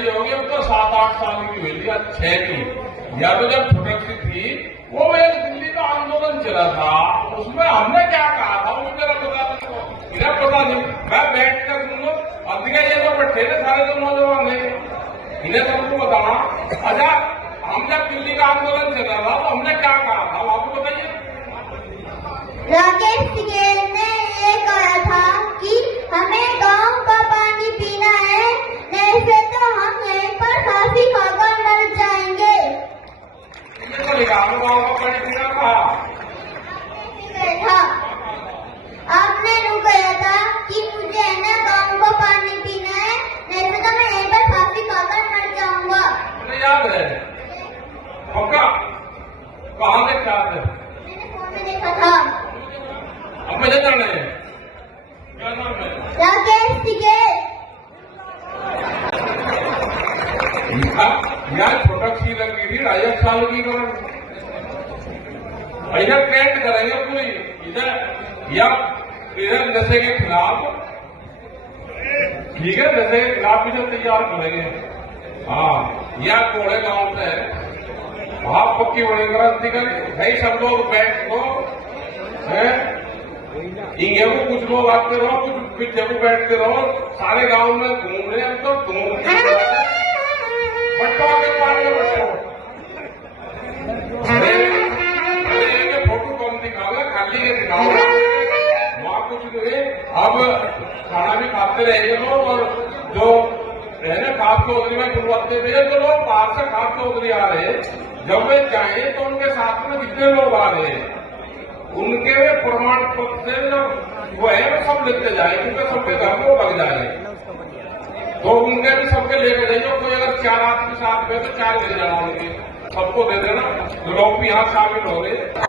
बड़ी होगी, अब तो 7-8 साल की हुई थी या 6 की। या तो जब छुटक सी थी वो एक दिल्ली का आंदोलन चला था, उसमें हमने क्या कहा था वो मेरा पता नहीं। मैं बैठ कर सुनो, अब ये तो बैठे थे सारे जो नौजवान थे, इन्हें सबको बताना। अच्छा, हम जब दिल्ली का आंदोलन चल रहा था तो हमने क्या कहा था आपको बताइए। राकेश टिकैत ने ये कहा था कि हमें गांव का पानी पीना है, नहीं से तो हम यहीं पर फांसी खाकर मर जाएंगे। गांव का पानी पीना था, आपने यूँ कहा था कि मुझे है ना गांव का पानी पीना है, नहीं से तो मैं यहीं पर फांसी खाकर मर जाऊंगा। मुझे याद है पक्का, कहाँ देखा है? मैंने फोन में देखा था। अब मुझे जाने क्या नाम है? राकेश टिकैत। यार छोटा सी लगी थी 2.5 साल की कर इधर ट्रेंड करेंगे पूरी इधर, या इधर नशे के खिलाफ, ठीक है, नशे के खिलाफ भी जब तैयार करेंगे। हाँ, या कोड़े गांव से आप पक्की बड़ी क्रांति करें भाई, सब लोग बैठ को इंगे को कुछ लोग आते रहो, कुछ पीछे को बैठते रहो, सारे गांव में घूम रहे हैं तो घूम बट्टों के पानी बच्चों फोटो कम दिखाओगे, खाली के दिखाओगे, वहां कुछ नहीं। अब खाना भी खाते रहेंगे लोग, और जो है ना खाद चौधरी में गुणवत्ते थे तो लोग बाहर से खाद चौधरी आ रहे, जब वे जाए तो उनके साथ में जितने लोग आ रहे उनके वे प्रमाण पत्र से जो वो है वो सब लेते जाए, क्योंकि सबके घर में वो लग जाए, तो उनके भी सबके लेके जाइए। कोई अगर 4 आदमी साथ में तो 4 ले जाना, उनके सबको दे देना, लोग भी यहाँ शामिल हो गए।